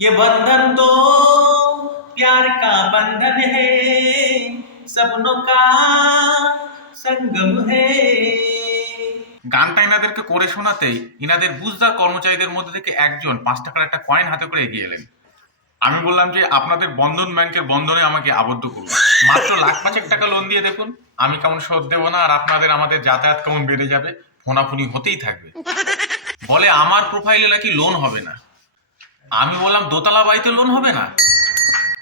ये बंधन तो प्यार का बंधन है, सपनों का संगम है। গানটা ইনাদেরকে করে শোনাতেই ইনাদের বুঝদার কর্মচারীদের মধ্যে থেকে একজন 5 টাকার একটা কয়েন হাতে করে এগিয়ে এলেন। আমি বললাম যে আপনাদের বন্ধন ব্যাংকের বন্ধনে আমাকে আবদ্ধ করুন, মাত্র লাখ 5 টাকা লোন দিয়ে দেখুন আমি কেমন শোধ দেবো না, আর আপনাদের আমাদের যাতায়াত কেমন বেড়ে যাবে, ফোনাফুনি হতেই থাকবে। বলে আমার প্রোফাইলে নাকি লোন হবে না। আমি বললাম দোতলা বাড়িতে লোন হবে না?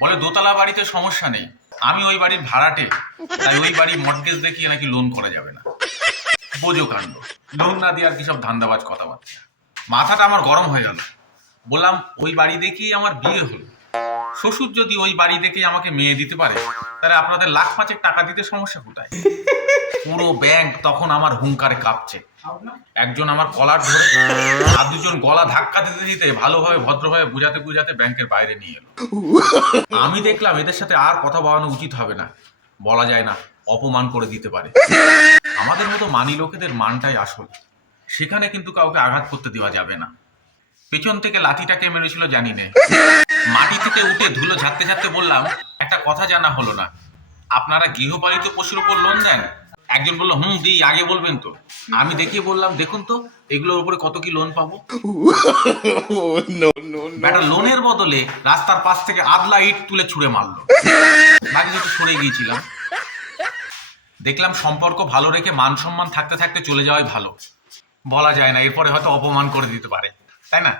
বলে দোতলা বাড়িতে সমস্যা নেই, আমি ওই বাড়ির ভাড়াটে, তাই ওই বাড়ি মর্টগেজ দেখিয়ে নাকি লোন করা যাবে না। বোঝো কাণ্ড, লোন না দিয়ে আর কি সব ধান্দাবাজ কথাবার্তা। মাথাটা আমার গরম হয়ে গেল। বললাম ওই বাড়ি দেখেই আমার বিয়ে হলো, শ্বশুর যদি ওই বাড়ি দেখেই আমাকে মেয়ে দিতে পারে, তাহলে আপনাদের লাখ 5 টাকা দিতে সমস্যা কোথায়? পুরো ব্যাংক তখন আমার হুঙ্কারে কাঁপছে। একজন আমার কলার ধরে আর দুজন গলা ধাক্কা দিতে দিতে ভালোভাবে ভদ্রভাবে বুঝাতে বুঝাতে ব্যাংকের বাইরে নিয়ে এলো। আমি দেখলাম এদের সাথে আর কথা বলানো উচিত হবে না, বলা যায় না, অপমান করে দিতে পারে। আমাদের মতো মানি লোকেদের মানটাই আসল, সেখানে কিন্তু কাউকে আঘাত করতে দেওয়া যাবে না। পেছন থেকে লাঠিটাকে মেরেছিল জানি না। মাটি থেকে উঠে ধুলো ঝাড়তে ঝাড়তে বললাম, একটা কথা জানা হলো না, আপনারা গৃহপালিত পশুর উপর লোন দেন? একজন বললো দিই, আগে বলবেন তো। আমি দেখিয়ে বললাম দেখুন তো এগুলোর উপরে কত কি লোন পাবো। ব্যাটা লোনের বদলে রাস্তার পাশ থেকে আদলা ইট তুলে ছুঁড়ে মারলো। বাকি একটু সরে গিয়েছিলাম। দেখলাম সম্পর্ক ভালো রেখে মান সম্মান থাকতে থাকতে চলে যাওয়াই ভালো। বলা যায় না, এরপরে হয়তো অপমান করে দিতে পারে, তাই না?